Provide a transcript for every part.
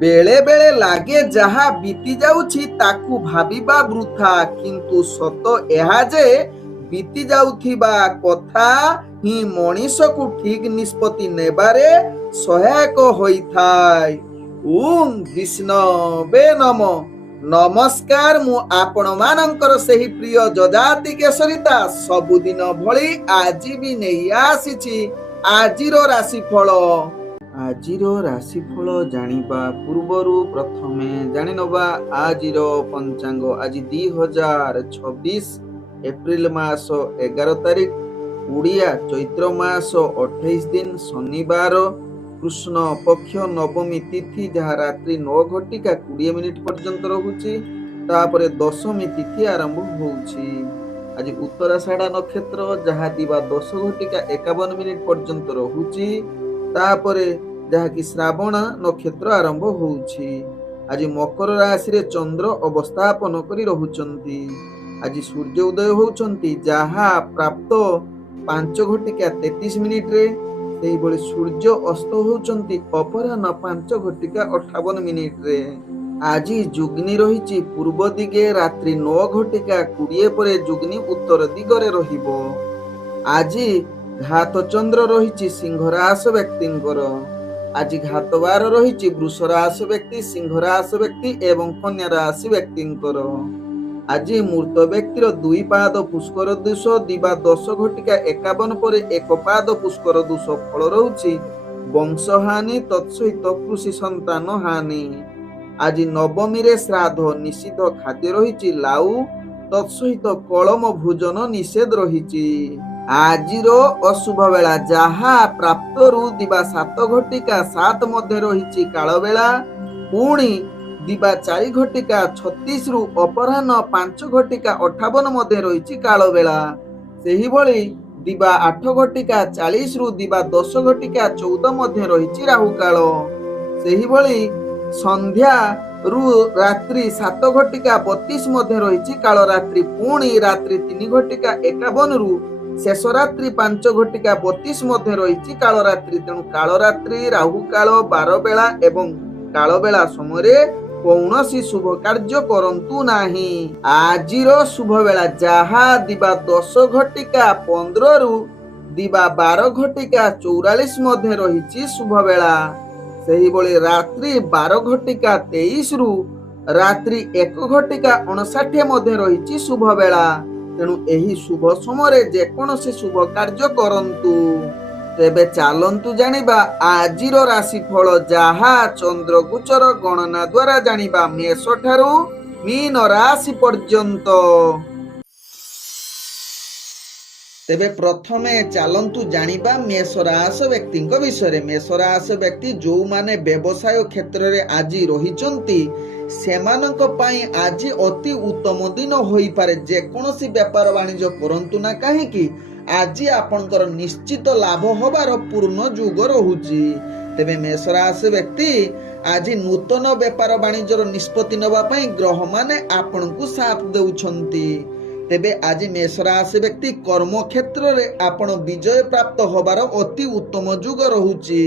बेले बेले लागे जहा बीती जाउछि ताकू भाबिबा वृथा किंतु सत एहा जे बीती जाउथिबा कथा ही मनीषकु ठीक निष्पत्ति नेबारे सहायक होइथाय। ओम विष्णवे नमः। नमस्कार, मु आपण मानकर सेही प्रिय जजाति केसरिता सबुदिन भली आजि भी नहीं आसीछि आजिर राशिफल। आजिर राशिफल जानिबा पूर्वरु प्रथमे जानि नबा आजिर पंचांग। आज 2026 एप्रिल मास 11 तारिख, उड़िया चैत्र मास 28 दिन, शनिवार, कृष्ण पक्ष नवमी तिथि जहाँ रात्रि 9:20 पर्यंत रहुछि। तापरे दशमी तिथि आरंभ होउछि। आज उत्तराषाढ़ नक्षत्र जहाँ दिवा 10:51 पर्यंत रहुछि। तापरे जहाँ कि श्रावण नक्षत्र आरंभ होउछि। आज मकर राशि रे चंद्र अवस्थापन करी रहुचंती। आज सूर्य उदय होउचंती जहाँ प्राप्त 5:33 रे। सेही भली सूर्य अस्त होउचंती अपराह्न 5:58 रे। आज जुग्नि रहिछि पूर्व दिगे रात्रि 9:20 परे जुग्नि उत्तर दिगरे रहिबो। आज घात चंद्र रहिछि सिंह राशि व्यक्तिंकर। आज घातवार रहिछि वृष राशि व्यक्ति, सिंह राशि व्यक्ति एवं कन्या राशि व्यक्तिंकर। आज मूर्त व्यक्तिर 2 पाद पुष्कर दोष दिवा 10:51 पर 1 पाद पुष्कर दोष फल रहुछि वंश हानि तत्सहित कृषि संतान हानि। आज नवमी रे श्राद्ध निषिद्ध खाद्य रहिछि लाउ तत्सहित कलम भोजन निषेध रहिछि। आजिर अशुभ बेला जहा प्राप्त रु दिवा 7:07 मध्य रहिछि काल बेला। पुणी दिवा 4:36 रु अपराह्न 5:58 मध्य रहिछि काल बेला। सेही भली दिवा 8:40 रु दिवा 10:14 मध्य रहिछि राहु काल। सेही भली संध्या रु रात्रि 7:32 मध्य रहिछि काल रात्रि। पुणी रात्रि 3:51 रु शेष रात्रि 5:32 मध्य रहिछि काल रात्रि। तेणु काल रात्रि, राहु काल, 12 बेला एवं काल बेला समय कौनसी शुभ कार्य करंतु नाही। आजिर शुभ बेला जहा दिवा 10:15 रु दिवा 12:44 मध्य रहिछि शुभ बेला। सेही भली रात्रि 12:23 रु रात्रि 1:59 मध्य रहिछि शुभ बेला। तेणु एही शुभ समय जेकोसी शुभ कार्य करंतु। तेबे चालंतु जानिबा आजिर राशिफल जहा चंद्र गोचर गणना द्वारा जानिबा मेष ठारू मीन राशि पर्यंत। तेबे प्रथमे चालंतु जानिबा मेष राशि व्यक्ति विषय। मेष राशि व्यक्ति जो माने व्यवसाय क्षेत्र रे आजि रहिचंती सेमानक पई आजि अति उत्तम दिन होई पारे। जेकोसी व्यापार वाणिज्य करंतु ना काहेकि आजि आपनकर निश्चित लाभ होबार पूर्ण जुग रहुची। तेबे मेष राशि व्यक्ति आजि नूतन व्यापार वाणिज्यर निष्पत्ति नबा पई ग्रह माने आपनकु साथ देउछंती। तेबे आज मेष राशि व्यक्ति कर्म क्षेत्र रे आपण विजय प्राप्त होबार अति उत्तम जुग रहुची।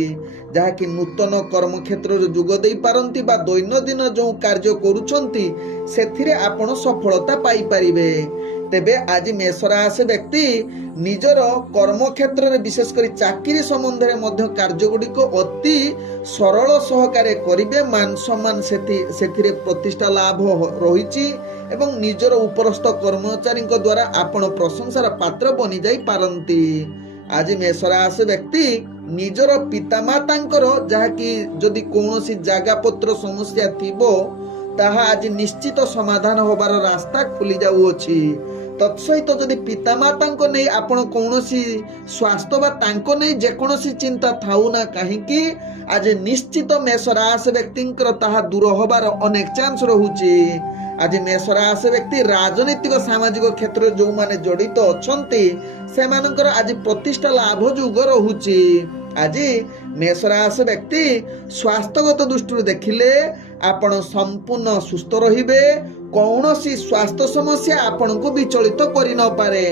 जहाँकि नूतन कर्म क्षेत्र रे जुग देई पारंती बा दैनंदिन जो कार्य करूछंती सेथिरे आपण सफलता पाई परिबे। तेबे आज मेष राशि व्यक्ति निजर कर्म क्षेत्र रे विशेष करी चाकरी संबंध रे मध्य कार्य गुडिक अति सरल सहकारे करिबे। मान सम्मान सेथिरे प्रतिष्ठा लाभ रहिची एवं निजर उपरस्थ कर्मचारी द्वारा आपण प्रशंसार पात्र बनी जाई पारंती। आज मेष राशि व्यक्ति निजर पितामातांकर जहाँकि जदि कौनसी जागा पत्र समस्या थिबो ताहा आज निश्चित समाधान होबार रास्ता खुली जाउछि। तत्सहित जदि पितामातांको नै आपण कौनसी स्वास्थ्य बा तांको नै जेकोसी चिंता थाउ ना काहेकि आज निश्चित मेष राशि व्यक्तिंकर ताहा दूर होबार अनेक चांस रहुछि। आज मेष राशि व्यक्ति राजनीतिक सामाजिक क्षेत्र जो माने जड़ित अछंती सेमानकर आज प्रतिष्ठा लाभ जुग रहुछि। आज मेष राशि व्यक्ति स्वास्थ्यगत दृष्टि देखिले आपण संपूर्ण सुस्थ रहिबे। कौनसी स्वास्थ्य समस्या आपण को विचलित करि न पारे।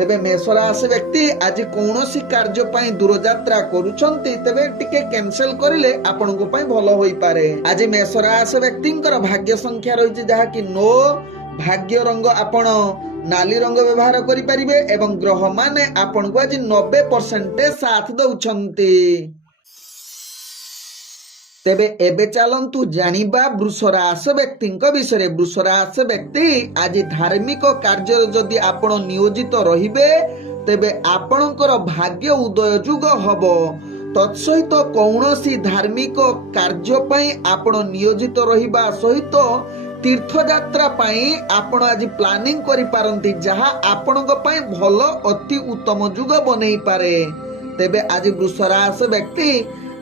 तेबे मेष राशि व्यक्ति आज कौनसी कार्य पई दूर यात्रा करूछंती तेबे टिके कैंसिल करिले आपनको पई भलो होई पारे। आज मेष राशि व्यक्तिंकर भाग्य संख्या रहिछि जहा कि 9, भाग्य रंग आपण नाली रंग व्यवहार करि परिबे एवं ग्रह माने आपनको आज 90% साथ दउछंती। तेबे एबे चलंतु जानिबा वृष राशि व्यक्तिंक विषय। वृष राशि व्यक्ति आज धार्मिक कार्य जदि आपण नियोजित रहिबे तेबे आपणकर भाग्य उदय जुग हबो। तत्सहित कौनसी धार्मिक कार्य पई आपण नियोजित रहिबा सहित तीर्थ यात्रा पई आपण आज प्लानिंग करि पारंती जहा आपणक पई भलो अति उत्तम जुग बनै पारे। तेबे आज वृष राशि व्यक्ति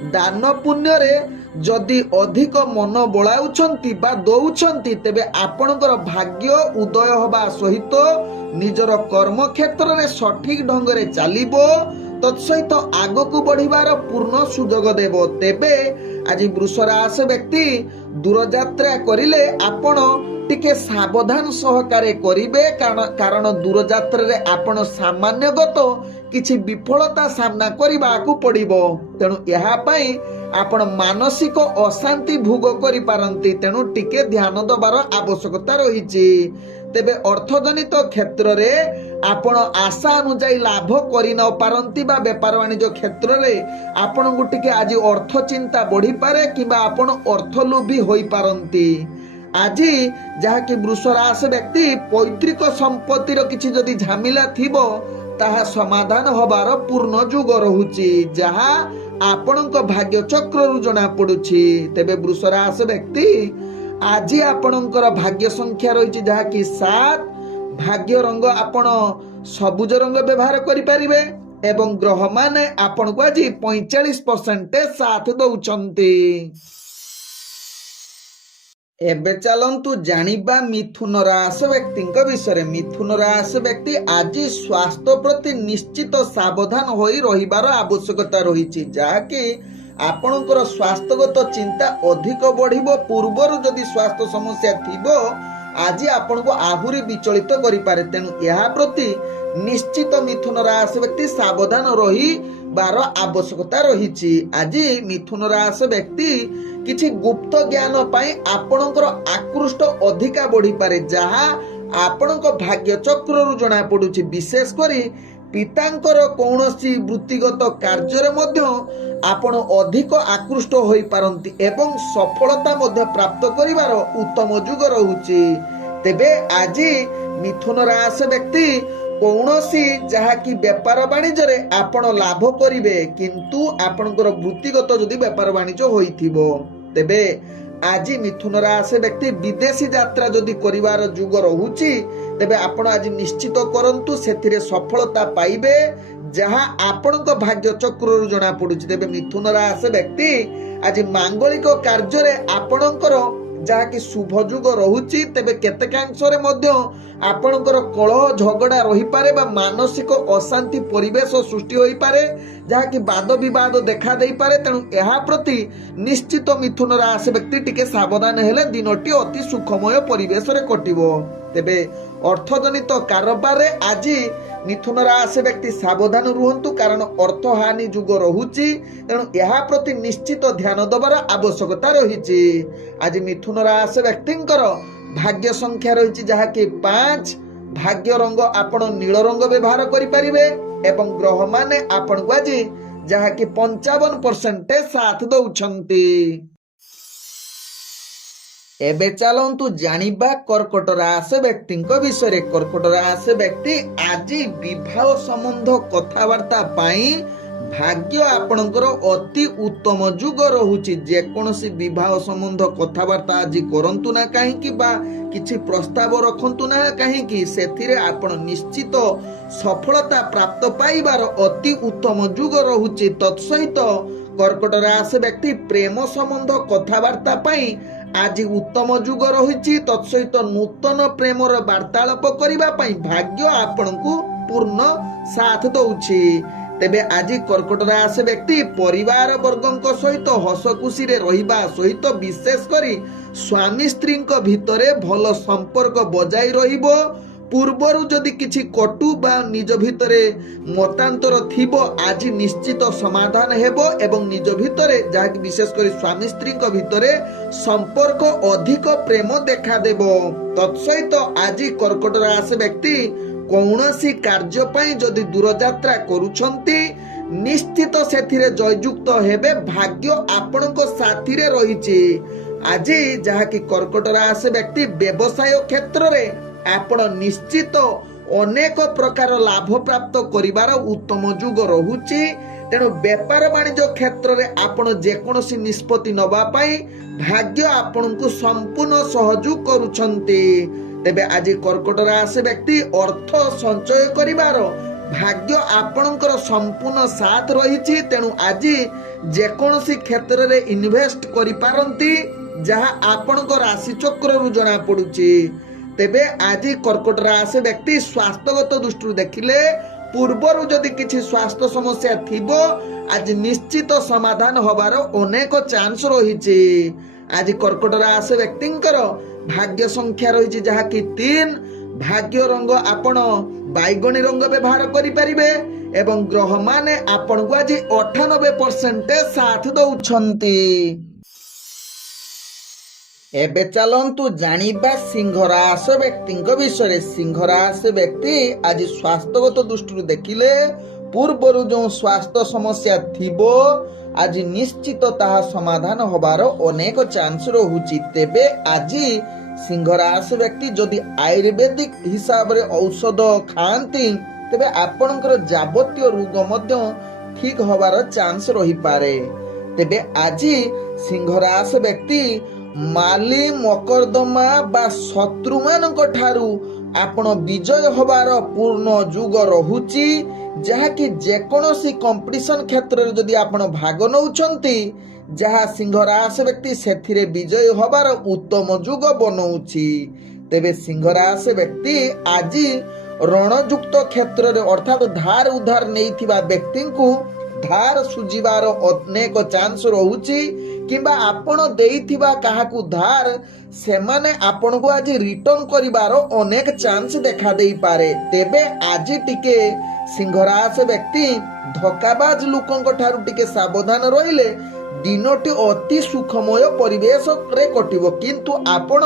दान पुण्य रे जदि अधिक मन बळाउछंती बा दउछंती तेबे आपणकर भाग्य उदय होबा सहित निजर कर्म क्षेत्र रे सठिक ढंग रे चलिबो तत्सहित आगकू बढ़िबार पूर्ण सुजोग देबो। तेबे आज वृष राशि व्यक्ति दूर यात्रा करिले आपण टिके सावधान सहकारे करिवे कारण दूर यात्रा रे आपण सामान्यगत किछि विफलता सामना करिबाकू पड़िबो। तेणु यहा पई आपण मानसिक अशांति भोग करि पारंती तेणु टिके ध्यान दबार आवश्यकता रहिछि। तेबे अर्थजनित क्षेत्र रे आपण आशा अनुसार लाभ करि न पारंती बा व्यापार वाणिज्य क्षेत्र रे आपण को टिके आज अर्थ चिंता बढ़ी पारे किबा आपण अर्थ लोभी होई पारंती। आज जहा कि वृष राशि व्यक्ति पैतृक संपत्ति रो किछि जदि झामिला थिबो ताहा समाधान होबार पूर्ण जुग रहुछि जहा आपणक भाग्य चक्र रु जना पडुछि। तेबे वृष राशि व्यक्ति आज आपणकर भाग्य संख्या रहिछि जहा कि 7, भाग्य रंग आपण सबुज रंग व्यवहार करि परिबे एवं ग्रह माने आपण को आज 45% साथ दउछंती। एबे चलंतु जानिबा मिथुन राशि व्यक्तिंक विषय। मिथुन राशि व्यक्ति आज स्वास्थ्य प्रति निश्चित सावधान होई रहिबार आवश्यकता रहिछि जहा कि आपणकर स्वास्थ्यगत चिंता अधिक बढ़िबो। पूर्वरु जदि स्वास्थ्य समस्या थिबो आज आपनको आहुरी विचलित करि पारे। तेणु यहा प्रति निश्चित मिथुन राशि व्यक्ति सावधान रही बार आवश्यकता रहिछि। आज मिथुन राशि व्यक्ति किछि गुप्त ज्ञान पाई आपणकर आकृष्ट अधिका बढ़ी पारे जहा आपणक भाग्य चक्र रु जना पडुछि। विशेष करी पितांकर कौनसी वृत्तिगत कार्य रे मध्य आपण अधिक आकृष्ट होई पारंती एवं सफलता मध्य प्राप्त करिवार उत्तम जुग रहुछि। तेबे आज मिथुन राशि व्यक्ति कौनसी जहा कि व्यापार वाणिज्य रे आपण लाभ करिवे किंतु आपणकर वृत्तिगत जदि व्यापार वाणिज्य होइथिबो तेबे आज मिथुन राशि व्यक्ति विदेशी यात्रा जदि करिवार जुग रहुछि तेबे आपण आज निश्चित करंतु सेथिरे सफलता पाइबे जहा आपणक भाग्य चक्र रु जना पडुछि। तेबे मिथुन राशि व्यक्ति आज मांगलिक कार्य रे आपणकर जहा कि शुभ जुग रहुछि तेबे केतेकांश रे मध्य आपणकर कलह झगड़ा रही पारे बा मानसिक अशांति परिवेश सृष्टि होई पारे जहा कि वाद विवाद देखा देई पारे। तेणु यहा प्रति निश्चित मिथुन राशि व्यक्ति टिके सावधान हेले दिनटी अति सुखमय परिवेश रे कटिबो। तेबे अर्थजनित कारोबार रे आज मिथुन राशि व्यक्ति सावधान रुहंतु कारण अर्थ हानि जुग रहुछि। तेणु यहा प्रति निश्चित ध्यान दबार आवश्यकता रहिछि। आज मिथुन राशि व्यक्तिंकर भाग्य संख्या रहिछि जहा कि 5, भाग्य रंग आपण नील रंग व्यवहार करि परिबे एवं ग्रह माने आपण को आज जहा कि 55% साथ दउछंती। एबे चलंतु जानिबा कर्कट राशि व्यक्तिंक विषय। कर्कट राशि व्यक्ति आज विवाह संबंध कथावार्ता पाई भाग्य आपणकर अति उत्तम जुग रहुछि। जे कोनोसी विवाह संबंध कथावार्ता आज करंतु ना काहेकि बा किछि प्रस्ताव रखंतु ना काहेकि सेथिरे आपण निश्चित सफलता प्राप्त पाइबार अति उत्तम जुग रहुछि। तत्सहित कर्कट राशि व्यक्ति प्रेम संबंध कथावार्ता पाई आज उत्तम जुग रहिछि। तत्सहित नूतन प्रेमर वार्तालाप करिबा पई भाग्य आपणकु पूर्ण साथ दउछि। तेबे आज कर्कट राशि व्यक्ति परिवार वर्गक सहित हस खुशी रे रहिबा सहित विशेष करी स्वामी स्त्री भितरे भल संपर्क बजाई रहिबो। ପୂର୍ବରୁ ଯଦି କିଛି କଟୁ ବା ନିଜ ଭିତରେ ମତାନ୍ତର ଥିବ ଆଜି ନିଶ୍ଚିତ ସମାଧାନ ହେବ ଏବଂ ନିଜ ଭିତରେ ଯାହାକି ବିଶେଷ କରି ସ୍ୱାମୀ ସ୍ତ୍ରୀଙ୍କ ଭିତରେ ସମ୍ପର୍କ ଅଧିକ ପ୍ରେମ ଦେଖାଦେବ। ତତ୍ସହିତ ଆଜି କର୍କଟ ରାଶି ବ୍ୟକ୍ତି କୌଣସି କାର୍ଯ୍ୟ ପାଇଁ ଯଦି ଦୂରଯାତ୍ରା କରୁଛନ୍ତି ନିଶ୍ଚିତ ସେଥିରେ ଜୟଯୁକ୍ତ ହେବେ। ଭାଗ୍ୟ ଆପଣଙ୍କ ସାଥିରେ ରହିଛି। ଆଜି ଯାହାକି କର୍କଟ ରାଶି ବ୍ୟକ୍ତି ବ୍ୟବସାୟ କ୍ଷେତ୍ରରେ ଆପଣ ନିଶ୍ଚିତ ଅନେକ ପ୍ରକାର ଲାଭ ପ୍ରାପ୍ତ କରିବାର ଉତ୍ତମ ଯୁଗ ରହୁଛି। ତେଣୁ ବେପାର ବାଣିଜ୍ୟ କ୍ଷେତ୍ରରେ ଆପଣ ଯେକୌଣସି ନିଷ୍ପତ୍ତି ନେବା ପାଇଁ ଭାଗ୍ୟ ଆପଣଙ୍କୁ ସମ୍ପୂର୍ଣ୍ଣ ସହଯୋଗ କରୁଛନ୍ତି। ତେବେ ଆଜି କର୍କଟ ରାଶି ବ୍ୟକ୍ତି ଅର୍ଥ ସଞ୍ଚୟ କରିବାର ଭାଗ୍ୟ ଆପଣଙ୍କର ସମ୍ପୂର୍ଣ୍ଣ ସାଥ ରହିଛି। ତେଣୁ ଆଜି ଯେକୌଣସି କ୍ଷେତ୍ରରେ ଇନଭେଷ୍ଟ କରିପାରନ୍ତି ଯାହା ଆପଣଙ୍କ ରାଶି ଚକ୍ରରୁ ଜଣା ପଡୁଛି। ତେବେ ଆଜି କର୍କଟ ରାଶି ବ୍ୟକ୍ତି ସ୍ୱାସ୍ଥ୍ୟଗତ ଦୃଷ୍ଟିରୁ ଦେଖିଲେ ପୂର୍ବରୁ ଯଦି କିଛି ସ୍ୱାସ୍ଥ୍ୟ ସମସ୍ୟା ଥିବ ଆଜି ନିଶ୍ଚିତ ସମାଧାନ ହବାର ଅନେକ ଚାନ୍ସ ରହିଛି। ଆଜି କର୍କଟ ରାଶି ବ୍ୟକ୍ତିଙ୍କର ଭାଗ୍ୟ ସଂଖ୍ୟା ରହିଛି ଯାହାକି 3। ଭାଗ୍ୟ ରଙ୍ଗ ଆପଣ ବାଇଗଣୀ ରଙ୍ଗ ବ୍ୟବହାର କରିପାରିବେ ଏବଂ ଗ୍ରହମାନେ ଆପଣଙ୍କୁ ଆଜି 98% ସାଥ ଦଉଛନ୍ତି। ଏବେ ଚାଲନ୍ତୁ ଜାଣିବା ସିଂହ ରାଶି ବ୍ୟକ୍ତିଙ୍କ ବିଷୟରେ। ସିଂହ ରାଶି ବ୍ୟକ୍ତି ଆଜି ସ୍ୱାସ୍ଥ୍ୟଗତ ଦୃଷ୍ଟିରୁ ଦେଖିଲେ ପୂର୍ବରୁ ଯେଉଁ ସ୍ୱାସ୍ଥ୍ୟ ସମସ୍ୟା ଥିବ ଆଜି ନିଶ୍ଚିତ ତାହା ସମାଧାନ ହବାର ଅନେକ ଚାନ୍ସ ରହୁଛି। ତେବେ ଆଜି ସିଂହ ରାଶି ବ୍ୟକ୍ତି ଯଦି ଆୟୁର୍ବେଦିକ ହିସାବରେ ଔଷଧ ଖାଆନ୍ତି ତେବେ ଆପଣଙ୍କର ଯାବତୀୟ ରୋଗ ମଧ୍ୟ ଠିକ ହବାର ଚାନ୍ସ ରହିପାରେ। ତେବେ ଆଜି ସିଂହ ରାଶି ବ୍ୟକ୍ତି ମାଲି ମକଦ୍ଦମା ବା ଶତ୍ରୁମାନଙ୍କ ଠାରୁ ଆପଣ ବିଜୟ ହବାର ପୂର୍ଣ୍ଣ ଯୁଗ ରହୁଛି। ଯାହାକି ଯେକୌଣସି କମ୍ପିଟିସନ କ୍ଷେତ୍ରରେ ଯଦି ଆପଣ ଭାଗ ନେଉଛନ୍ତି ଯାହା ସିଂହ ରାଶି ବ୍ୟକ୍ତି ସେଥିରେ ବିଜୟ ହବାର ଉତ୍ତମ ଯୁଗ ବନଉଛି। ତେବେ ସିଂହ ରାଶି ବ୍ୟକ୍ତି ଆଜି ରଣଯୁକ୍ତ କ୍ଷେତ୍ରରେ ଅର୍ଥାତ୍ ଧାର ଉଧାର ନେଇଥିବା ବ୍ୟକ୍ତିଙ୍କୁ ଧାର ସୁଝିବାର ଅନେକ ଚାନ୍ସ ରହୁଛି କିମ୍ବା ଆପଣ ଦେଇଥିବା କାହାକୁ ଧାର ସେମାନେ ଆପଣଙ୍କୁ ଆଜି ରିଟର୍ଣ୍ଣ କରିବାର ଅନେକ ଚାନ୍ସ ଦେଖା ଦେଇପାରେ। ତେବେ ଆଜି ଟିକେ ସିଂହ ରାଶି ବ୍ୟକ୍ତି ଧୋକାବାଜ ଲୋକଙ୍କ ଠାରୁ ଟିକେ ସାବଧାନ ରହିଲେ ଦିନଟି ଅତି ସୁଖମୟ ପରିବେଶରେ କଟିବ। କିନ୍ତୁ ଆପଣ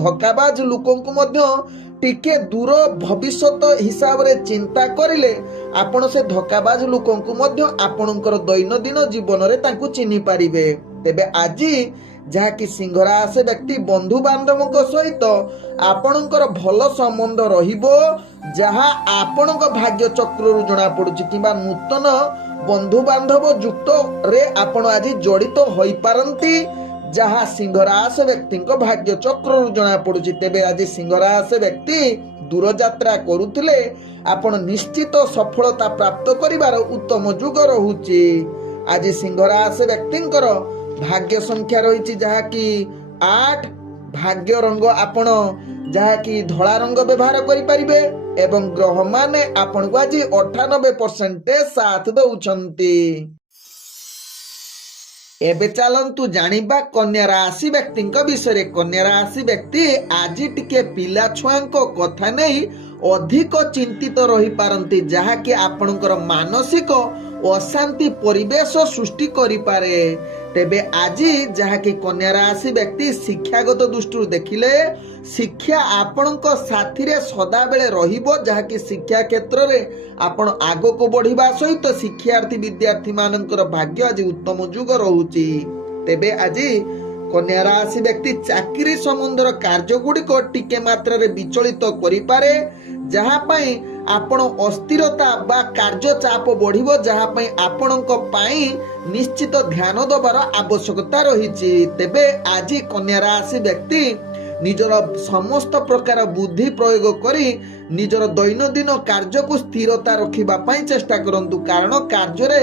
ଧୋକାବାଜ ଲୋକଙ୍କୁ ମଧ୍ୟ ଟିକେ ଦୂର ଭବିଷ୍ୟତ ହିସାବରେ ଚିନ୍ତା କରିଲେ ଆପଣ ସେ ଧୋକାବାଜ ଲୋକଙ୍କୁ ମଧ୍ୟ ଆପଣଙ୍କର ଦୈନନ୍ଦିନ ଜୀବନରେ ତାଙ୍କୁ ଚିହ୍ନି ପାରିବେ। ତେବେ ଆଜି ଯାହାକି ସିଂହ ରାଶି ବ୍ୟକ୍ତି ବନ୍ଧୁ ବାନ୍ଧବଙ୍କ ସହିତ ଆପଣଙ୍କର ଭଲ ସମ୍ବନ୍ଧ ରହିବ ଯାହା ଆପଣଙ୍କ ଭାଗ୍ୟ ଚକ୍ରରୁ ଜଣା ପଡୁଛି କିମ୍ବା ନୂତନ ବନ୍ଧୁ ବାନ୍ଧବ ଯୁକ୍ତରେ ଆପଣ ଆଜି ଜଡିତ ହୋଇପାରନ୍ତି ଯାହା ସିଂହ ରାଶି ବ୍ୟକ୍ତିଙ୍କ ଭାଗ୍ୟ ଚକ୍ରରୁ ଜଣା ପଡୁଛି। ତେବେ ଆଜି ସିଂହ ରାଶି ବ୍ୟକ୍ତି ଦୂରଯାତ୍ରା କରୁଥିଲେ ଆପଣ ନିଶ୍ଚିତ ସଫଳତା ପ୍ରାପ୍ତ କରିବାର ଉତ୍ତମ ଯୁଗ ରହୁଛି। ଆଜି ସିଂହ ରାଶି ବ୍ୟକ୍ତିଙ୍କର ଭାଗ୍ୟ ସଂଖ୍ୟା ରହିଛି ଯାହାକି 8। ଭାଗ୍ୟ ରଙ୍ଗ ଆପଣ ଯାହାକି ଧଳା ରଙ୍ଗ ବ୍ୟବହାର କରିପାରିବେ ଏବଂ ଗ୍ରହମାନେ ଆପଣଙ୍କୁ ଆଜି 98% ସାଥ ଦଉଛନ୍ତି। ଏବେ ଚାଲନ୍ତୁ ଜାଣିବା କନ୍ୟା ରାଶି ବ୍ୟକ୍ତିଙ୍କ ବିଷୟରେ। କନ୍ୟା ରାଶି ବ୍ୟକ୍ତି ଆଜି ଟିକେ ପିଲା ଛୁଆଙ୍କ କଥା ନେଇ ଅଧିକ ଚିନ୍ତିତ ରହିପାରନ୍ତି ଯାହାକି ଆପଣଙ୍କର ମାନସିକ ଅଶାନ୍ତି ପରିବେଶ ସୃଷ୍ଟି କରିପାରେ। ତେବେ ଆଜି ଯାହାକି କନ୍ୟା ରାଶି ବ୍ୟକ୍ତି ଶିକ୍ଷାଗତ ଦୃଷ୍ଟିରୁ ଦେଖିଲେ ଶିକ୍ଷା ଆପଣଙ୍କ ସାଥିରେ ସଦାବେଳେ ରହିବ ଯାହାକି ଶିକ୍ଷା କ୍ଷେତ୍ରରେ ଆପଣ ଆଗକୁ ବଢିବା ସହିତ ଶିକ୍ଷାର୍ଥୀ ବିଦ୍ୟାର୍ଥୀ ମାନଙ୍କର ଭାଗ୍ୟ ଆଜି ଉତ୍ତମ ଯୁଗ ରହୁଛି। ତେବେ ଆଜି କନ୍ୟା ରାଶି ବ୍ୟକ୍ତି ଚାକିରି ସମ୍ବନ୍ଧର କାର୍ଯ୍ୟ ଗୁଡିକ ଟିକେ ମାତ୍ରାରେ ବିଚଳିତ କରିପାରେ ଯାହା ପାଇଁ ଆପଣ ଅସ୍ଥିରତା ବା କାର୍ଯ୍ୟ ଚାପ ବଢିବ ଯାହା ପାଇଁ ଆପଣଙ୍କ ପାଇଁ ନିଶ୍ଚିତ ଧ୍ୟାନ ଦେବାର ଆବଶ୍ୟକତା ରହିଛି। ତେବେ ଆଜି କନ୍ୟା ରାଶି ବ୍ୟକ୍ତି ନିଜର ସମସ୍ତ ପ୍ରକାର ବୁଦ୍ଧି ପ୍ରୟୋଗ କରି ନିଜର ଦୈନନ୍ଦିନ କାର୍ଯ୍ୟକୁ ସ୍ଥିରତା ରଖିବା ପାଇଁ ଚେଷ୍ଟା କରନ୍ତୁ କାରଣ କାର୍ଯ୍ୟରେ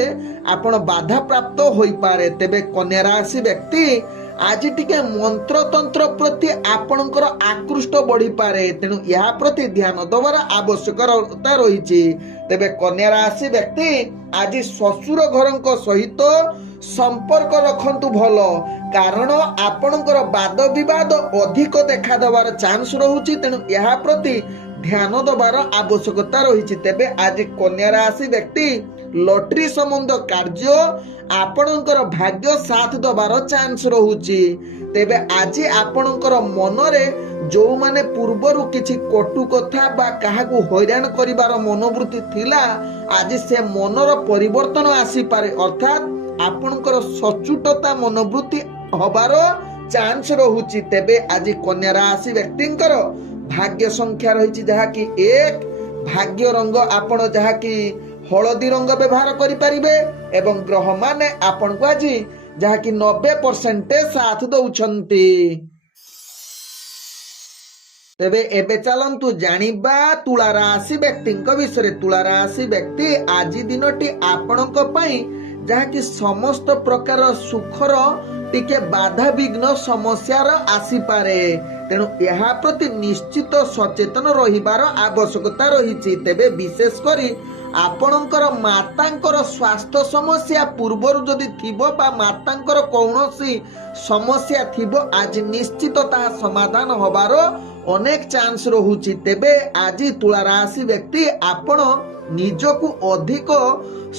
ଆପଣ ବାଧା ପ୍ରାପ୍ତ ହୋଇପାରେ। ତେବେ କନ୍ୟା ରାଶି ବ୍ୟକ୍ତି ଆଜି ଟିକେ ମନ୍ତ୍ରତନ୍ତ୍ର ପ୍ରତି ଆପଣଙ୍କର ଆକୃଷ୍ଟ ବଢିପାରେ ତେଣୁ ଏହା ପ୍ରତି ଧ୍ୟାନ ଦେବାର ଆବଶ୍ୟକତା ରହିଛି। ତେବେ କନ୍ୟା ରାଶି ବ୍ୟକ୍ତି ଆଜି ଶ୍ୱଶୁର ଘରଙ୍କ ସହିତ ସମ୍ପର୍କ ରଖନ୍ତୁ ଭଲ କାରଣ ଆପଣଙ୍କର ବାଦ ବିବାଦ ଅଧିକ ଦେଖା ଦେବାର ଚାନ୍ସ ରହୁଛି ତେଣୁ ଏହା ପ୍ରତି ଧ୍ୟାନ ଦେବାର ଆବଶ୍ୟକତା ରହିଛି। ତେବେ ଆଜି କନ୍ୟା ରାଶି ବ୍ୟକ୍ତି ଲଟେରୀ ସମ୍ବନ୍ଧ କାର୍ଯ୍ୟ ଆପଣଙ୍କର ଭାଗ୍ୟ ସାଥ ଦେବାର ଚାନ୍ସ ରହୁଛି। ତେବେ ଆଜି ଆପଣଙ୍କର ମନରେ ଯେଉଁମାନେ ପୂର୍ବରୁ କିଛି କଟୁ କଥା ବା କାହାକୁ ହଇରାଣ କରିବାର ମନୋବୃତ୍ତି ଥିଲା, ଆଜି ସେ ମନର ପରିବର୍ତ୍ତନ ଆସିପାରେ, ଅର୍ଥାତ୍ ଆପଣଙ୍କର ସଚୋଟତା ମନୋବୃତ୍ତି ହବାର ଚାନ୍ସ ରହୁଛି। ତେବେ ଆଜି କନ୍ୟା ରାଶି ବ୍ୟକ୍ତିଙ୍କର ଭାଗ୍ୟ ସଂଖ୍ୟା ରହିଛି ଯାହାକି 1, ଭାଗ୍ୟ ରଙ୍ଗ ଆପଣ ଯାହାକି ହଳଦୀ ରଙ୍ଗ ବ୍ୟବହାର କରିପାରିବେ ଏବଂ ଗ୍ରହମାନେ ଆପଣଙ୍କୁ ଆଜି ଯାହାକି 90% ସାଥ ଦଉଛନ୍ତି। ତେବେ ଏବେ ଚାଲନ୍ତୁ ଜାଣିବା ତୁଳା ରାଶି ବ୍ୟକ୍ତିଙ୍କ ବିଷୟରେ। ତୁଳା ରାଶି ବ୍ୟକ୍ତି ଆଜି ଦିନଟି ଆପଣଙ୍କ ପାଇଁ ଯାହାକି ସମସ୍ତ ପ୍ରକାର ସୁଖର ଟିକେ ବାଧାବିଘ୍ନ ସମସ୍ୟାର ଆସିପାରେ, ତେଣୁ ଏହା ପ୍ରତି ନିଶ୍ଚିତ ସଚେତନ ରହିବାର ଆବଶ୍ୟକତା ରହିଛି। ତେବେ ବିଶେଷ କରି ଆପଣଙ୍କର ମାତାଙ୍କର ସ୍ୱାସ୍ଥ୍ୟ ସମସ୍ୟା ପୂର୍ବରୁ ଯଦି ଥିବ ବା ମାତାଙ୍କର କୌଣସି ସମସ୍ୟା ଥିବ, ଆଜି ନିଶ୍ଚିତ ତାହା ସମାଧାନ ହେବାର ଅନେକ ଚାନ୍ସ ରହୁଛି। ତେବେ ଆଜି ତୁଳା ରାଶି ବ୍ୟକ୍ତି ଆପଣ ନିଜକୁ ଅଧିକ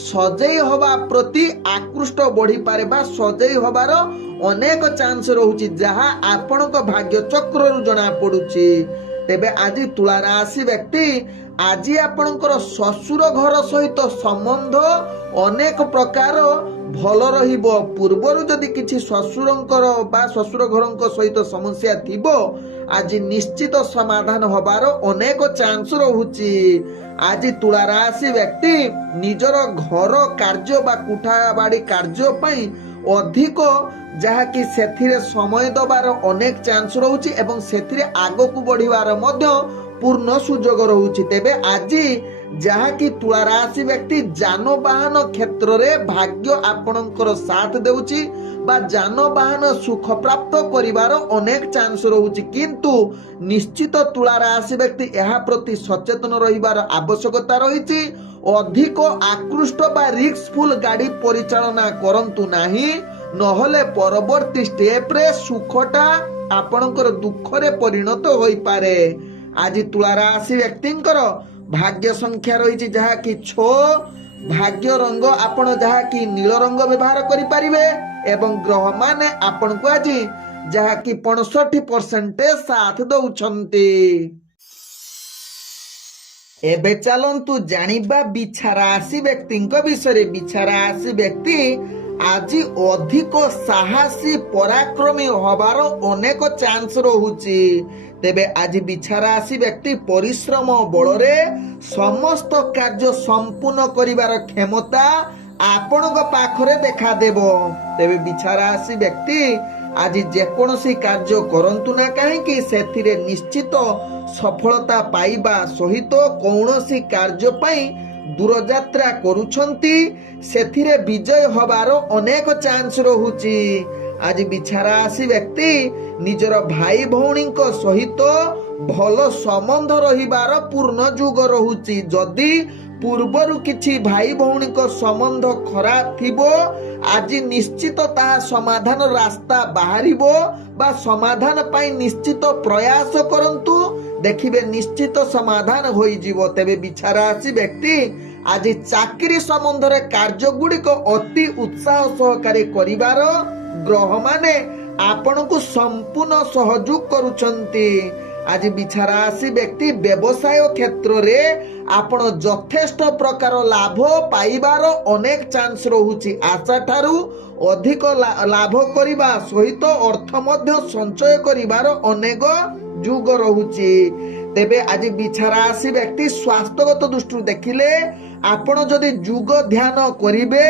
ସଜେଇ ହେବା ପ୍ରତି ଆକୃଷ୍ଟ ବଢ଼ିପାରେ ବା ସଜେଇ ହେବାର ଅନେକ ଚାନ୍ସ ରହୁଛି, ଯାହା ଆପଣଙ୍କ ଭାଗ୍ୟ ଚକ୍ରରୁ ଜଣାପଡ଼ୁଛି। ତେବେ ଆଜି ତୁଳା ରାଶି ବ୍ୟକ୍ତି ଆଜି ଆପଣଙ୍କର ଶ୍ୱଶୁର ଘର ସହିତ ସମ୍ବନ୍ଧ ଅନେକ ପ୍ରକାର ଭଲ ରହିବ। ପୂର୍ବରୁ ଯଦି କିଛି ଶ୍ୱଶୁରଙ୍କର ବା ଶ୍ୱଶୁର ଘରଙ୍କ ସହିତ ସମସ୍ୟା ଥିବ, ଆଜି ନିଶ୍ଚିତ ସମାଧାନ ହେବାର ଅନେକ ଚାନ୍ସ ରହୁଛି। ଆଜି ତୁଳା ରାଶି ବ୍ୟକ୍ତି ନିଜର ଘର କାର୍ଯ୍ୟ ବା କୋଠା ବାଡ଼ି କାର୍ଯ୍ୟ ପାଇଁ ଅଧିକ ଯାହାକି ସେଥିରେ ସମୟ ଦେବାର ଅନେକ ଚାନ୍ସ ରହୁଛି ଏବଂ ସେଥିରେ ଆଗକୁ ବଢ଼ିବାର ମଧ୍ୟ ପୂର୍ଣ୍ଣ ସୁଯୋଗ ରହୁଛି। ତେବେ ଆଜି ଯାହାକି ତୁଳା ରାଶି ବ୍ୟକ୍ତି ଯାନବାହନ କ୍ଷେତ୍ରରେ ଭାଗ୍ୟ ଆପଣଙ୍କର ସାଥ ଦେଉଛି ବା ଯାନବାହନ ସୁଖ ପ୍ରାପ୍ତ କରିବାର ଅନେକ ଚାନ୍ସ ରହୁଛି, କିନ୍ତୁ ନିଶ୍ଚିତ ତୁଳା ରାଶି ବ୍ୟକ୍ତି ଏହା ପ୍ରତି ସଚେତନ ରହିବାର ଆବଶ୍ୟକତା ରହିଛି। ଅଧିକ ଆକୃଷ୍ଟ ବା ରିସ୍କଫୁଲ ଗାଡ଼ି ପରିଚାଳନା କରନ୍ତୁ ନାହିଁ, ନହେଲେ ପରବର୍ତ୍ତୀ ଷ୍ଟେପରେ ସୁଖଟା ଆପଣଙ୍କର ଦୁଃଖରେ ପରିଣତ ହୋଇପାରେ। ଆଜି ତୁଳା ରାଶି ବ୍ୟକ୍ତିଙ୍କର ଭାଗ୍ୟ ସଂଖ୍ୟା ରହିଛି ଯାହାକି 6, ଭାଗ୍ୟ ରଙ୍ଗ ଆପଣ ଯାହାକି ନୀଳ ରଙ୍ଗ ବ୍ୟବହାର କରିପାରିବେ ଏବଂ ଗ୍ରହମାନେ ଆପଣଙ୍କୁ ଆଜି ଯାହାକି 65% ସାଥ ଦଉଛନ୍ତି। ଏବେ ଚାଲନ୍ତୁ ଜାଣିବା ବିଛା ରାଶି ବ୍ୟକ୍ତିଙ୍କ ବିଷୟରେ। ବିଛା ରାଶି ବ୍ୟକ୍ତି ଆଜି ଅଧିକ ସାହସୀ ପରାକ୍ରମୀ ହବାର ଅନେକ ଚାନ୍ସ ରହୁଛି। ତେବେ ଆଜି ବିଛା ରାଶି ବ୍ୟକ୍ତି ପରିଶ୍ରମ ବଳରେ ସମସ୍ତ କାର୍ଯ୍ୟ ସମ୍ପୂର୍ଣ୍ଣ କରିବାର କ୍ଷମତା ଆପଣଙ୍କ ପାଖରେ ଦେଖାଦେବ। ତେବେ ବିଛା ରାଶି ବ୍ୟକ୍ତି ଆଜି ଯେକୌଣସି କାର୍ଯ୍ୟ କରନ୍ତୁ ନା କାହିଁକି ସେଥିରେ ନିଶ୍ଚିତ ସଫଳତା ପାଇବା ସହିତ କୌଣସି କାର୍ଯ୍ୟ ପାଇଁ ଦୂରଯାତ୍ରା କରୁଛନ୍ତି ସେଥିରେ ବିଜୟ ହେବାର ଅନେକ ଚାନ୍ସ ରହୁଛି। ଆଜି ବିଛା ରାଶି ବ୍ୟକ୍ତି ନିଜର ଭାଇ ଭଉଣୀଙ୍କ ସହିତ ଭଲ ସମ୍ବନ୍ଧ ରହିବାର ପୂର୍ଣ୍ଣ ଯୁଗ ରହୁଛି। ଯଦି ପୂର୍ବରୁ କିଛି ଭାଇ ଭଉଣୀଙ୍କ ସମ୍ବନ୍ଧ ଖରାପ ଥିବ, ଆଜି ନିଶ୍ଚିତ ତାହା ସମାଧାନ ରାସ୍ତା ବାହାରିବ ବା ସମାଧାନ ପାଇଁ ନିଶ୍ଚିତ ପ୍ରୟାସ କରନ୍ତୁ, ଦେଖିବେ ନିଶ୍ଚିତ ସମାଧାନ ହୋଇଯିବ। ତେବେ ବିଛା ରାଶି ବ୍ୟକ୍ତି ଆଜି ଚାକିରି ସମ୍ବନ୍ଧରେ କାର୍ଯ୍ୟ ଗୁଡ଼ିକ ଅତି ଉତ୍ସାହ ସହକାରେ କରିବାର ଗ୍ରହମାନେ ଆପଣଙ୍କୁ ସମ୍ପୂର୍ଣ୍ଣ ସହଯୋଗ କରୁଛନ୍ତି। ଆଜି ବିଛା ରାଶି ବ୍ୟକ୍ତି ବ୍ୟବସାୟ କ୍ଷେତ୍ରରେ ଆପଣ ଯଥେଷ୍ଟ ପ୍ରକାର ଲାଭ ପାଇବାର ଅନେକ ଚାନ୍ସ ରହୁଛି। ଆଶା ଠାରୁ ଅଧିକ ଲାଭ କରିବା ସହିତ ଅର୍ଥ ମଧ୍ୟ ସଞ୍ଚୟ କରିବାର ଅନେକ ଯୁଗ ରହୁଛି। ତେବେ ଆଜି ବିଛା ରାଶି ବ୍ୟକ୍ତି ସ୍ୱାସ୍ଥ୍ୟଗତ ଦୃଷ୍ଟିରୁ ଦେଖିଲେ ଆପଣ ଯଦି ଯୋଗ ଧ୍ୟାନ କରିବେ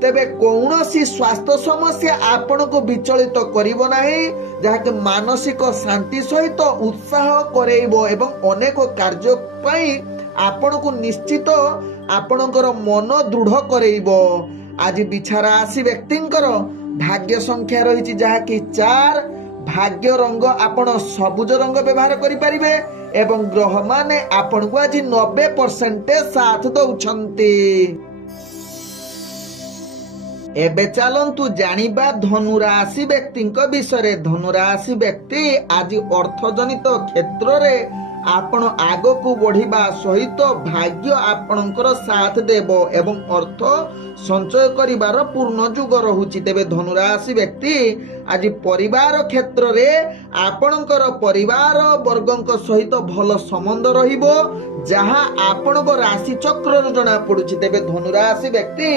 ତେବେ କୌଣସି ସ୍ୱାସ୍ଥ୍ୟ ସମସ୍ୟା ଆପଣଙ୍କୁ ବିଚଳିତ କରିବ ନାହିଁ, ଯାହାକି ମାନସିକ ଶାନ୍ତି ସହିତ ଉତ୍ସାହ କରେଇବ ଏବଂ ଅନେକ କାର୍ଯ୍ୟ ପାଇଁ ଆପଣଙ୍କୁ ନିଶ୍ଚିତ ଆପଣଙ୍କର ମନ ଦୃଢ଼ କରେଇବ। ଆଜି ବିଛା ରାଶି ବ୍ୟକ୍ତିଙ୍କର ଭାଗ୍ୟ ସଂଖ୍ୟା ରହିଛି ଯାହାକି 4, ଭାଗ୍ୟ ରଙ୍ଗ ଆପଣ ସବୁଜ ରଙ୍ଗ ବ୍ୟବହାର କରିପାରିବେ ଏବଂ ଗ୍ରହମାନେ ଆପଣଙ୍କୁ ଆଜି 90% ସାଥ ଦଉଛନ୍ତି। ଏବେ ଚାଲନ୍ତୁ ଜାଣିବା ଧନୁ ରାଶି ବ୍ୟକ୍ତିଙ୍କ ବିଷୟରେ। ଧନୁ ରାଶି ବ୍ୟକ୍ତି ଆଜି ଅର୍ଥଜନିତ କ୍ଷେତ୍ରରେ ଆପଣ ଆଗକୁ ବଢିବା ସହିତ ଭାଗ୍ୟ ଆପଣଙ୍କର ସାଥ ଦେବ ଏବଂ ଅର୍ଥ ସଞ୍ଚୟ କରିବାର ପୂର୍ଣ୍ଣ ଯୁଗ ରହୁଛି। ତେବେ ଧନୁରାଶି ବ୍ୟକ୍ତି ଆଜି ପରିବାର କ୍ଷେତ୍ରରେ ଆପଣଙ୍କର ପରିବାର ବର୍ଗଙ୍କ ସହିତ ଭଲ ସମ୍ବନ୍ଧ ରହିବ, ଯାହା ଆପଣଙ୍କ ରାଶି ଚକ୍ରରୁ ଜଣା ପଡୁଛି। ତେବେ ଧନୁରାଶି ବ୍ୟକ୍ତି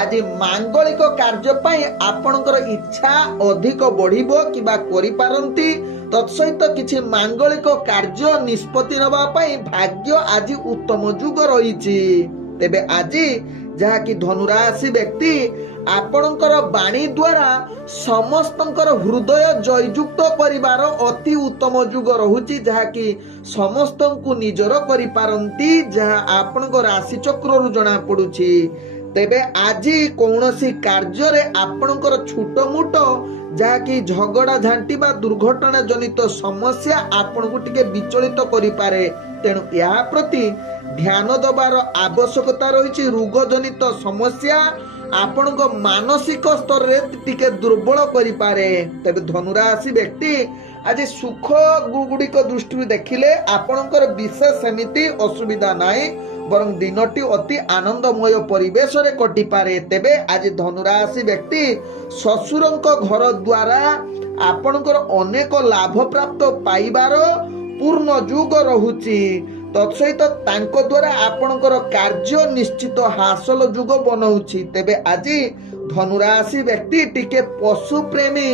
ଆଜି ମାଙ୍ଗଳିକ କାର୍ଯ୍ୟ ପାଇଁ ଆପଣଙ୍କର ଇଚ୍ଛା ଅଧିକ ବଢିବ କିମ୍ବା କରିପାରନ୍ତି। ତତ୍ସହିତ କିଛି ମାଙ୍ଗଳିକ କାର୍ଯ୍ୟ ନିଷ୍ପତ୍ତି ନେବା ପାଇଁ ଭାଗ୍ୟ ଆଜି ଉତ୍ତମ ଯୁଗ ରହିଛି। ତେବେ ଆଜି ଯାହାକି ଧନୁରାଶି ବ୍ୟକ୍ତି ଆପଣଙ୍କର ବାଣୀ ଦ୍ୱାରା ସମସ୍ତଙ୍କର ହୃଦୟ ଜୟଯୁକ୍ତ କରିବାର ଅତି ଉତ୍ତମ ଯୁଗ ରହୁଛି, ଯାହାକି ସମସ୍ତଙ୍କୁ ନିଜର କରିପାରନ୍ତି, ଯାହା ଆପଣଙ୍କ ରାଶି ଚକ୍ରରୁ ଜଣା ପଡୁଛି। ତେବେ ଆଜି କୌଣସି କାର୍ଯ୍ୟରେ ଆପଣଙ୍କର ଛୋଟ ମୋଟ ଯାହାକି ଝଗଡ଼ା ଝାଣ୍ଟି ବା ଦୁର୍ଘଟଣା ଜନିତ ସମସ୍ୟା ଆପଣଙ୍କୁ ଟିକେ ବିଚଳିତ କରିପାରେ, ତେଣୁ ଏହା ପ୍ରତି ଧ୍ୟାନ ଦେବାର ଆବଶ୍ୟକତା ରହିଛି। ରୋଗ ଜନିତ ସମସ୍ୟା ଆପଣଙ୍କ ମାନସିକ ସ୍ତରରେ ଟିକେ ଦୁର୍ବଳ କରିପାରେ। ତେବେ ଧନୁରାଶି ବ୍ୟକ୍ତି ଆଜି ସୁଖ ଗୁଡ଼ିକ ଦୃଷ୍ଟିରୁ ଦେଖିଲେ ଆପଣଙ୍କର ବିଶେଷ ସେମିତି ଅସୁବିଧା ନାହିଁ, ବରଂ ଦିନଟି ଅତି ଆନନ୍ଦମୟ ପରିବେଶରେ କଟିପାରେ। ତେବେ ଆଜି ଧନୁରାଶି ବ୍ୟକ୍ତି ଶ୍ୱଶୁରଙ୍କ ଘର ଦ୍ୱାରା ଆପଣଙ୍କର ଅନେକ ଲାଭ ପ୍ରାପ୍ତ ପାଇବାର ପୂର୍ଣ୍ଣ ଯୁଗ ରହୁଛି। ତତ୍ସହିତ ତାଙ୍କ ଦ୍ୱାରା ଆପଣଙ୍କର କାର୍ଯ୍ୟ ନିଶ୍ଚିତ ହାସଲ ଯୁଗ ବନଉଛି। ତେବେ ଆଜି ଧନୁରାଶି ବ୍ୟକ୍ତି ଟିକେ ପଶୁ ପ୍ରେମୀ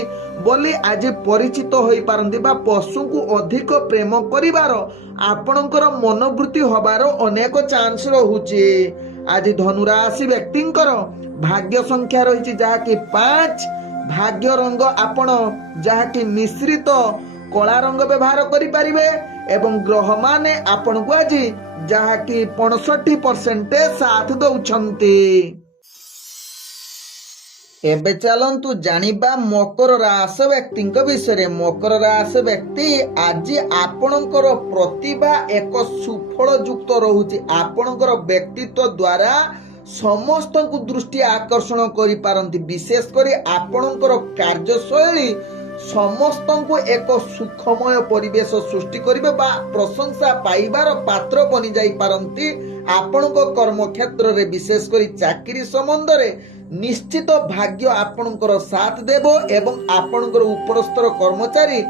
ବୋଲି ଆଜି ପରିଚିତ ହୋଇପାରନ୍ତି ବା ପଶୁଙ୍କୁ ଅଧିକ ପ୍ରେମ କରିବାର ଆପଣଙ୍କର ମନୋବୃତ୍ତି ହବାର ଅନେକ ଚାନ୍ସ ରହୁଛି। ଆଜି ଧନୁରାଶି ବ୍ୟକ୍ତିଙ୍କର ଭାଗ୍ୟ ସଂଖ୍ୟା ରହିଛି ଯାହାକି 5। ଭାଗ୍ୟ ରଙ୍ଗ ଆପଣ ଯାହାକି ମିଶ୍ରିତ କଳା ରଙ୍ଗ ବ୍ୟବହାର କରିପାରିବେ ଏବଂ ଗ୍ରହମାନେ ଆପଣଙ୍କୁ ଆଜି ଯାହାକି 65% ସାଥ ଦଉଛନ୍ତି। ଏବେ ଚାଲନ୍ତୁ ଜାଣିବା ମକର ରାଶି ବ୍ୟକ୍ତିଙ୍କ ବିଷୟରେ। ମକର ରାଶି ବ୍ୟକ୍ତି ଆଜି ଆପଣଙ୍କର ପ୍ରତିଭା ଏକ ସୁଫଳ ଯୁକ୍ତ ରହୁଛି। ଆପଣଙ୍କର ବ୍ୟକ୍ତିତ୍ୱ ଦ୍ୱାରା ସମସ୍ତଙ୍କୁ ଦୃଷ୍ଟି ଆକର୍ଷଣ କରିପାରନ୍ତି। ବିଶେଷ କରି ଆପଣଙ୍କର କାର୍ଯ୍ୟଶୈଳୀ ସମସ୍ତଙ୍କୁ ଏକ ସୁଖମୟ ପରିବେଶ ସୃଷ୍ଟି କରିବେ ବା ପ୍ରଶଂସା ପାଇବାର ପାତ୍ର ବନି ଯାଇପାରନ୍ତି। ଆପଣଙ୍କ କର୍ମକ୍ଷେତ୍ରରେ ବିଶେଷ କରି ଚାକିରି ସମ୍ବନ୍ଧରେ ନିଶ୍ଚିତ ଭାଗ୍ୟ ଆପଣଙ୍କର ସାଥ ଦେବ ଏବଂ ଆପଣଙ୍କର ଉପରସ୍ତର କର୍ମଚାରୀ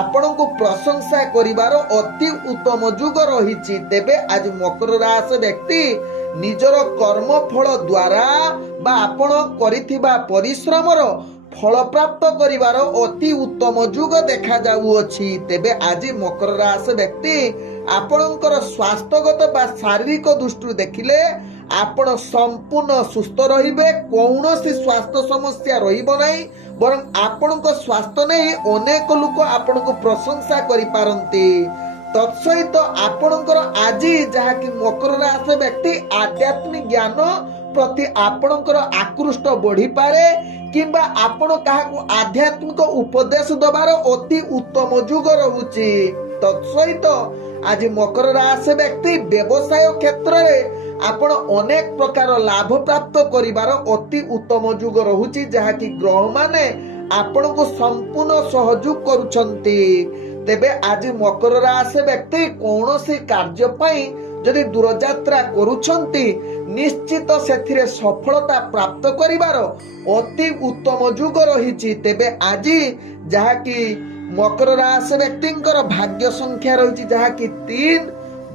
ଆପଣଙ୍କୁ ପ୍ରଶଂସା କରିବାର ଅତି ଉତ୍ତମ ଯୁଗ ରହିଛି। ତେବେ ଆଜି ମକର ରାଶି ବ୍ୟକ୍ତି ନିଜର କର୍ମ ଫଳ ଦ୍ୱାରା ବା ଆପଣ କରିଥିବା ପରିଶ୍ରମର ଫଳ ପ୍ରାପ୍ତ କରିବାର ଅତି ଉତ୍ତମ ଯୁଗ ଦେଖାଯାଉଅଛି। ତେବେ ଆଜି ମକର ରାଶି ବ୍ୟକ୍ତି ଆପଣଙ୍କର ସ୍ୱାସ୍ଥ୍ୟଗତ ବା ଶାରୀରିକ ଦୃଷ୍ଟିରୁ ଦେଖିଲେ ଆପଣ ସମ୍ପୂର୍ଣ୍ଣ ସୁସ୍ଥ ରହିବେ। କୌଣସି ସ୍ୱାସ୍ଥ୍ୟ ସମସ୍ୟା ରହିବ ନାହିଁ, ବରଂ ଆପଣଙ୍କ ସ୍ୱାସ୍ଥ୍ୟ ନେଇ ଅନେକ ଲୋକ ଆପଣଙ୍କୁ ପ୍ରଶଂସା କରିପାରନ୍ତି। ତତ୍ସହିତ ଆପଣଙ୍କର ଆଜି ଯାହାକି ମକର ରାଶି ବ୍ୟକ୍ତି ଆଧ୍ୟାତ୍ମିକ ଜ୍ଞାନ ପ୍ରତି ଆପଣଙ୍କର ଆକୃଷ୍ଟ ବଢିପାରେ କିମ୍ବା ଆପଣ କାହାକୁ ଆଧ୍ୟାତ୍ମିକ ଉପଦେଶ ଦେବାର ଅତି ଉତ୍ତମ ଯୁଗ ରହୁଛି। ତତ୍ସହିତ ଆଜି ମକର ରାଶି ବ୍ୟକ୍ତି ବ୍ୟବସାୟ କ୍ଷେତ୍ରରେ ଆପଣ ଅନେକ ପ୍ରକାର ଲାଭ ପ୍ରାପ୍ତ କରିବାର ଅତି ଉତ୍ତମ ଯୁଗ ରହୁଛି, ଯାହାକି ଗ୍ରହମାନେ ଆପଣଙ୍କୁ ସମ୍ପୂର୍ଣ୍ଣ ସହଯୋଗ କରୁଛନ୍ତି। ତେବେ ଆଜି ମକର ରାଶି ବ୍ୟକ୍ତି କୌଣସି କାର୍ଯ୍ୟ ପାଇଁ ଯଦି ଦୂରଯାତ୍ରା କରୁଛନ୍ତି ନିଶ୍ଚିତ ସେଥିରେ ସଫଳତା ପ୍ରାପ୍ତ କରିବାର ଅତି ଉତ୍ତମ ଯୁଗ ରହିଛି। ତେବେ ଆଜି ଯାହାକି ମକର ରାଶି ବ୍ୟକ୍ତିଙ୍କର ଭାଗ୍ୟ ସଂଖ୍ୟା ରହିଛି ଯାହାକି 3।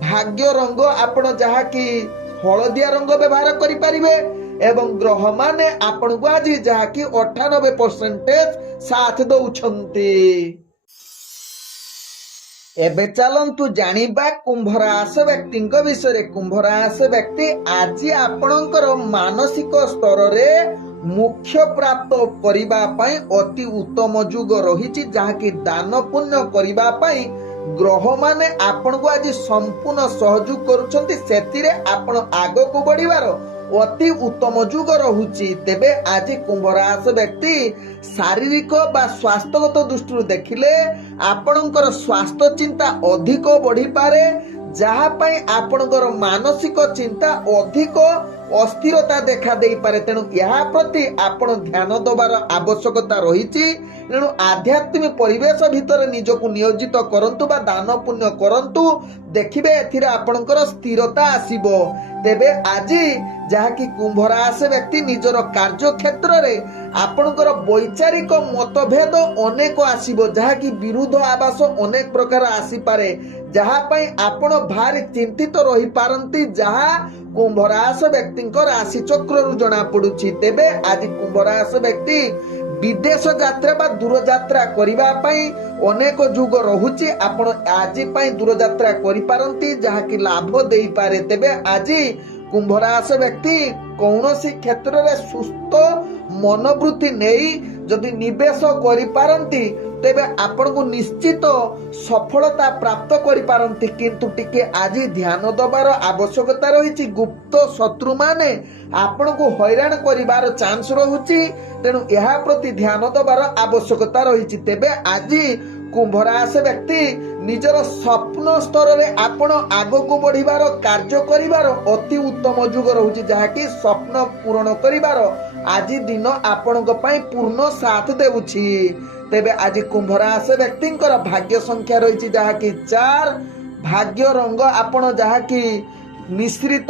ଭାଗ୍ୟ ରଙ୍ଗ ଆପଣ ଯାହାକି ହଳଦିଆ ରଙ୍ଗ ବ୍ୟବହାର କରିପାରିବେ ଏବଂ ଗ୍ରହମାନେ ଆପଣଙ୍କୁ ଆଜି ଯାହାକି 98% ସାଥ ଦଉଛନ୍ତି। ଏବେ ଚାଲନ୍ତୁ ଜାଣିବା କୁମ୍ଭ ରାଶି ବ୍ୟକ୍ତିଙ୍କ ବିଷୟରେ। କୁମ୍ଭ ରାଶି ବ୍ୟକ୍ତି ଆଜି ଆପଣଙ୍କର ମାନସିକ ସ୍ତରରେ ମୁଖ୍ୟ ପ୍ରାପ୍ତ କରିବା ପାଇଁ ଅତି ଉତ୍ତମ ଯୁଗ ରହିଛି, ଯାହାକି ଦାନ ପୁଣ୍ୟ କରିବା ପାଇଁ ଗ୍ରହମାନେ ଆପଣଙ୍କୁ ଆଜି ସମ୍ପୂର୍ଣ୍ଣ ସହଯୋଗ କରୁଛନ୍ତି। ସେଥିରେ ଆପଣ ଆଗକୁ ବଢିବାର ଅତି ଉତ୍ତମ ଯୁଗ ରହୁଛି। ତେବେ ଆଜି କୁମ୍ଭ ରାଶି ବ୍ୟକ୍ତି ଶାରୀରିକ ବା ସ୍ୱାସ୍ଥ୍ୟଗତ ଦୃଷ୍ଟିରୁ ଦେଖିଲେ ଆପଣଙ୍କର ସ୍ୱାସ୍ଥ୍ୟ ଚିନ୍ତା ଅଧିକ ବଢିପାରେ, ଯାହା ପାଇଁ ଆପଣଙ୍କର ମାନସିକ ଚିନ୍ତା ଅଧିକ ଅସ୍ଥିରତା ଦେଖା ଦେଇପାରେ। ତେଣୁ ଏହା ପ୍ରତି ଆପଣ ଧ୍ୟାନ ଦେବାର ଆବଶ୍ୟକତା ରହିଛି। ତେଣୁ ଆଧ୍ୟାତ୍ମିକ ପରିବେଶ ଭିତରେ ନିଜକୁ ନିୟୋଜିତ କରନ୍ତୁ ବା ଦାନ ପୁଣ୍ୟ କରନ୍ତୁ, ଦେଖିବେ ଏଥିରେ ଆପଣଙ୍କର ସ୍ଥିରତା ଆସିବ। ତେବେ ଆଜି ଯାହାକି କୁମ୍ଭ ରାଶି ବ୍ୟକ୍ତି ନିଜର କାର୍ଯ୍ୟକ୍ଷେତ୍ରରେ ଆପଣଙ୍କର ବୈଚାରିକ ମତଭେଦ ଅନେକ ଆସିବ, ଯାହାକି ବିରୁଦ୍ଧ ଆବାସ ଅନେକ ପ୍ରକାର ଆସିପାରେ, ଯାହା ପାଇଁ ଆପଣ ଭାରି ଚିନ୍ତିତ ରହିପାରନ୍ତି, ଯାହା କୁମ୍ଭ ରାଶି ବ୍ୟକ୍ତିଙ୍କ ରାଶି ଚକ୍ରରୁ ଜଣା ପଡୁଛି। ତେବେ ଆଜି କୁମ୍ଭ ରାଶି ବ୍ୟକ୍ତି ବିଦେଶ ଯାତ୍ରା ବା ଦୂରଯାତ୍ରା କରିବା ପାଇଁ ଅନେକ ଯୁଗ ରହୁଛି। ଆପଣ ଆଜି ପାଇଁ ଦୂରଯାତ୍ରା କରିପାରନ୍ତି, ଯାହାକି ଲାଭ ଦେଇପାରେ। ତେବେ ଆଜି କୁମ୍ଭ ରାଶି ବ୍ୟକ୍ତି କୌଣସି କ୍ଷେତ୍ରରେ ସୁସ୍ଥ ମନୋବୃତ୍ତି ନେଇ ଯଦି ନିବେଶ କରିପାରନ୍ତି, ତେବେ ଆପଣଙ୍କୁ ନିଶ୍ଚିତ ସଫଳତା ପ୍ରାପ୍ତ କରିପାରନ୍ତି। କିନ୍ତୁ ଟିକେ ଆଜି ଧ୍ୟାନ ଦେବାର ଆବଶ୍ୟକତା ରହିଛି। ଗୁପ୍ତ ଶତ୍ରୁମାନେ ଆପଣଙ୍କୁ ହଇରାଣ କରିବାର ଚାନ୍ସ ରହୁଛି। ତେଣୁ ଏହା ପ୍ରତି ଧ୍ୟାନ ଦେବାର ଆବଶ୍ୟକତା ରହିଛି। ତେବେ ଆଜି କୁମ୍ଭ ରାଶି ବ୍ୟକ୍ତି ନିଜର ସ୍ୱପ୍ନ ସ୍ତରରେ ଆପଣ ଆଗକୁ ବଢିବାର କାର୍ଯ୍ୟ କରିବାର ଅତି ଉତ୍ତମ ଯୁଗ ରହୁଛି, ଯାହାକି ସ୍ୱପ୍ନ ପୂରଣ କରିବାର ଆଜି ଦିନ ଆପଣଙ୍କ ପାଇଁ ପୂର୍ଣ୍ଣ ସାଥ ଦେଉଛି। ତେବେ ଆଜି କୁମ୍ଭ ରାଶି ବ୍ୟକ୍ତିଙ୍କର ଭାଗ୍ୟ ସଂଖ୍ୟା ରହିଛି ଯାହାକି 4। ଭାଗ୍ୟ ରଙ୍ଗ ଆପଣ ଯାହାକି ମିଶ୍ରିତ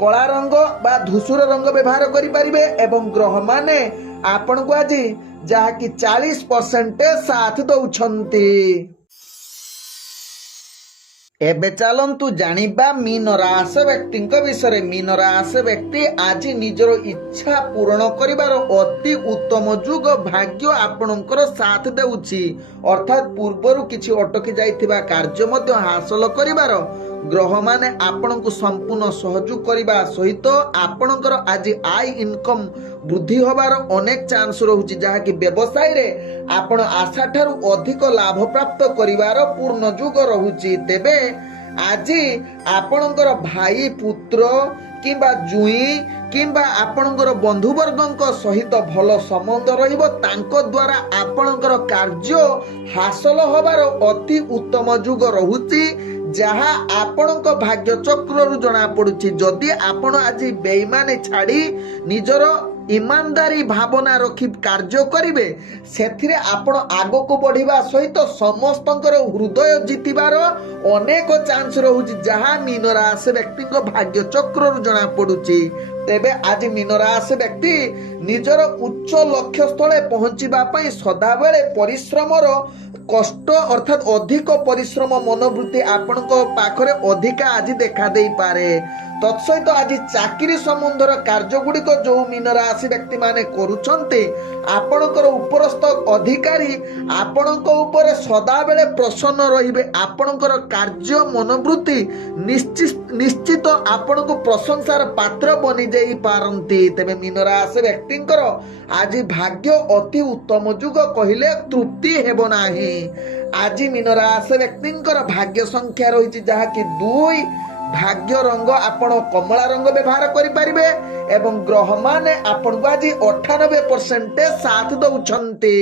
କଳା ରଙ୍ଗ ବା ଧୂସର ରଙ୍ଗ ବ୍ୟବହାର କରିପାରିବେ। ଏବଂ ଗ୍ରହମାନେ ଆପଣଙ୍କୁ ଆଜି ଯାହାକି 40% ସାଥ ଦଉଛନ୍ତି। ଏବେ ଚାଲନ୍ତୁ ଜାଣିବା ମୀନ ରାଶି ବ୍ୟକ୍ତିଙ୍କ ବିଷୟରେ। ମୀନ ରାଶି ବ୍ୟକ୍ତି ଆଜି ନିଜର ଇଚ୍ଛା ପୂରଣ କରିବାର ଅତି ଉତ୍ତମ ଯୁଗ ଭାଗ୍ୟ ଆପଣଙ୍କର ସାଥ ଦେଉଛି। ଅର୍ଥାତ୍ ପୂର୍ବରୁ କିଛି ଅଟକି ଯାଇଥିବା କାର୍ଯ୍ୟ ମଧ୍ୟ ହାସଲ କରିବାର ଗ୍ରହମାନେ ଆପଣଙ୍କୁ ସମ୍ପୂର୍ଣ୍ଣ ସହଯୋଗ କରିବା ସହିତ ଆପଣଙ୍କର ଆଜି ଆୟ ଇନକମ୍ ବୃଦ୍ଧି ହେବାର ଅନେକ ଚାନ୍ସ ରହୁଛି, ଯାହାକି ବ୍ୟବସାୟରେ ଆପଣ ଆଶାଠାରୁ ଅଧିକ ଲାଭ ପ୍ରାପ୍ତ କରିବାର ପୂର୍ଣ୍ଣ ଯୁଗ ରହୁଛି। ତେବେ ଆଜି ଆପଣଙ୍କର ଭାଇ ପୁତ୍ର କିମ୍ବା ଜୁଇଁ କିମ୍ବା ଆପଣଙ୍କର ବନ୍ଧୁବର୍ଗଙ୍କ ସହିତ ଭଲ ସମ୍ବନ୍ଧ ରହିବ। ତାଙ୍କ ଦ୍ୱାରା ଆପଣଙ୍କର କାର୍ଯ୍ୟ ହାସଲ ହେବାର ଅତି ଉତ୍ତମ ଯୁଗ ରହୁଛି, ଯାହା ଆପଣଙ୍କ ଭାଗ୍ୟ ଚକ୍ରରୁ ଜଣା ପଡୁଛି। ଯଦି ଆପଣ ଆଜି ବେଇମାନି ଛାଡ଼ି ନିଜର ଇମାନଦାରୀ ଭାବନା ରଖି କାର୍ଯ୍ୟ କରିବେ, ସେଥିରେ ଆପଣ ଆଗକୁ ବଢିବା ସହିତ ସମସ୍ତଙ୍କର ହୃଦୟ ଜିତିବାର ଅନେକ ଚାନ୍ସ ରହୁଛି, ଯାହା ମୀନ ରାଶି ବ୍ୟକ୍ତିଙ୍କ ଭାଗ୍ୟ ଚକ୍ରରୁ ଜଣା ପଡୁଛି। ତେବେ ଆଜି ମୀନ ରାଶି ବ୍ୟକ୍ତି ନିଜର ଉଚ୍ଚ ଲକ୍ଷ୍ୟ ସ୍ଥଳେ ପହଞ୍ଚିବା ପାଇଁ ସଦାବେଳେ ପରିଶ୍ରମର କଷ୍ଟ ଅର୍ଥାତ୍ ଅଧିକ ପରିଶ୍ରମ ମନୋବୃତ୍ତି ଆପଣଙ୍କ ପାଖରେ ଅଧିକା ଆଜି ଦେଖା ଦେଇପାରେ। ତତ୍ସହିତ ଆଜି ଚାକିରି ସମ୍ବନ୍ଧର କାର୍ଯ୍ୟଗୁଡ଼ିକ ଯେଉଁ ମୀନ ରାଶି ବ୍ୟକ୍ତିମାନେ କରୁଛନ୍ତି, ଆପଣଙ୍କର ଉପରସ୍ଥ ଅଧିକାରୀ ଆପଣଙ୍କ ଉପରେ ସଦାବେଳେ ପ୍ରସନ୍ନ ରହିବେ। ଆପଣଙ୍କର କାର୍ଯ୍ୟ ମନୋବୃତ୍ତି ନିଶ୍ଚିତ ଆପଣଙ୍କୁ ପ୍ରଶଂସାର ପାତ୍ର ବନିଯାଇ ପାରନ୍ତି। ତେବେ ମୀନ ରାଶି ବ୍ୟକ୍ତିଙ୍କର ଆଜି ଭାଗ୍ୟ ଅତି ଉତ୍ତମ ଯୁଗ କହିଲେ ତୃପ୍ତି ହେବ ନାହିଁ। ଆଜି ମୀନ ରାଶି ବ୍ୟକ୍ତିଙ୍କର ଭାଗ୍ୟ ସଂଖ୍ୟା ରହିଛି ଯାହାକି 2। ଭାଗ୍ୟ ରଙ୍ଗ ଆପଣ କମଳା ରଙ୍ଗ ବ୍ୟବହାର କରିପାରିବେ ଏବଂ ଗ୍ରହମାନେ ଆପଣଙ୍କୁ ଆଜି 98% ସାଥ ଦଉଛନ୍ତି।